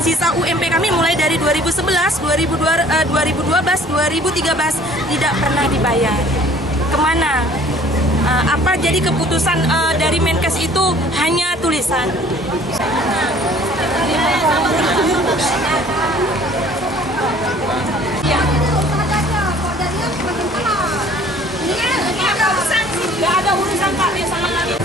Sisa UMP kami mulai dari 2011, 2012, 2013 tidak pernah dibayar. Kemana? Apa jadi keputusan dari Menkes itu hanya tulisan? Nggak ada urusan Pak, dia sama lagi.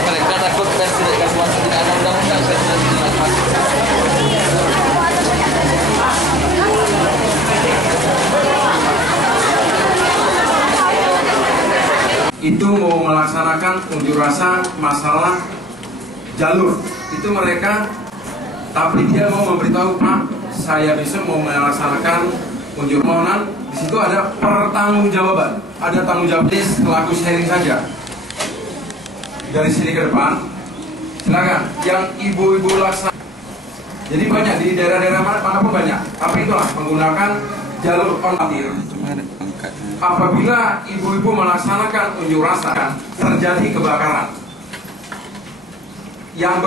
Mereka takut presiden kasuan tidak ada undang-undang itu mau melaksanakan unjuk rasa masalah jalur itu mereka, tapi dia mau memberitahu Pak, saya besok mau melaksanakan unjuk monan. Di situ ada pertanggungjawaban, ada tanggung jawab selaku sharing saja. Dari sini ke depan, silakan yang ibu-ibu laksana. Jadi banyak di daerah-daerah mana pun banyak, tapi itulah menggunakan jalur online. Apabila ibu-ibu melaksanakan unjuk rasa terjadi kebakaran yang